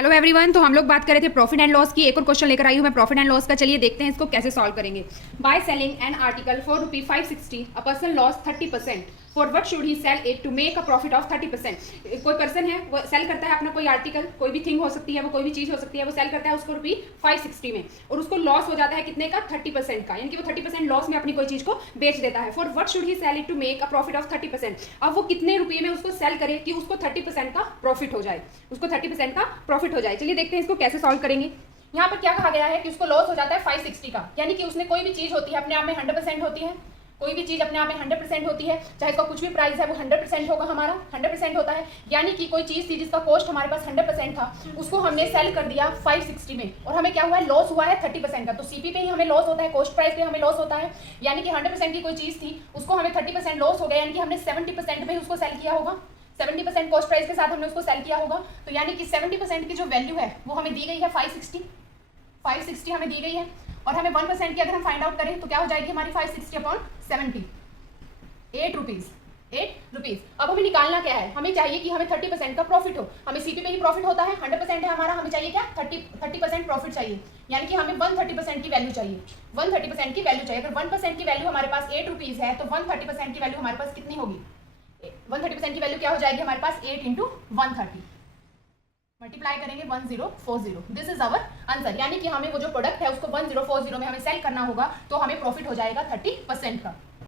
Hello everyone. तो हम लोग बात कर रहे थे प्रॉफिट एंड लॉस की। एक और क्वेश्चन लेकर आई हूँ मैं प्रॉफिट एंड लॉस का। चलिए देखते हैं इसको कैसे सॉल्व करेंगे। By selling an article for ₹560 a person loss 30%। For what should he sell it to make a profit of 30%। कोई पर्सन है वो सेल करता है अपना कोई आर्टिकल, कोई भी थिंग हो सकती है, वो कोई भी चीज हो सकती है, वो सेल करता है उसको ₹560 में, और उसको लॉस हो जाता है कितने का? 30% का, यानी कि वो 30% लॉस में अपनी कोई चीज को बेच देता है। For what should he sell it to make a profit of 30%। अब वो कितने रुपये में उसको सेल करे कि उसको 30% का प्रॉफिट हो जाए, उसको 30% का प्रॉफिट हो जाए। चलिए देखते हैं इसको कैसे सॉल्व करेंगे। यहाँ पर क्या कहा गया है कि उसको लॉस हो जाता है 560 का, यानी कि उसने कोई भी चीज होती है अपने आप में 100% होती है, कोई भी चीज अपने आप में 100% होती है, चाहे इसका कुछ भी प्राइस है वो 100% होगा, हमारा 100% होता है। यानी कि कोई चीज थी जिसका कॉस्ट हमारे पास 100% था, उसको हमने सेल कर दिया 560 में, और हमें क्या हुआ है? लॉस हुआ है 30% का। तो सीपी पे ही हमें लॉस होता है, कॉस्ट प्राइस पे हमें लॉस होता है। यानी कि 100% की कोई चीज थी, उसको हमें 30% लॉस हो गया, यानी कि हमने 70% में उसको सेल किया होगा, 70% कॉस्ट प्राइस के साथ हमने उसको सेल किया होगा। तो यानी कि 70% की जो वैल्यू है वो हमें दी गई है 560 हमें दी गई है, और हमें 1% की अगर हम फाइंड आउट करें तो क्या हो जाएगी हमारी 560/70, 8 रुपीज। अब हमें निकालना क्या है? हमें चाहिए कि हमें 30% का प्रॉफिट हो। हमें सीपी पे ही प्रॉफिट होता है, 100% है हमारा, हमें चाहिए क्या? 30% प्रॉफिट चाहिए, यानी कि हमें 130% की वैल्यू चाहिए, 130% की वैल्यू चाहिए। अगर 1% की वैल्यू हमारे पास 8 रुपीज है तो 130% की वैल्यू हमारे पास कितनी होगी? 130% की वैल्यू क्या हो जाएगी हमारे पास? 8 × 130, मल्टीप्लाई करेंगे 1040। This is our answer. यानी कि हमें वो जो प्रोडक्ट है उसको 1040 में हमें सेल करना होगा, तो हमें प्रॉफिट हो जाएगा 30% का।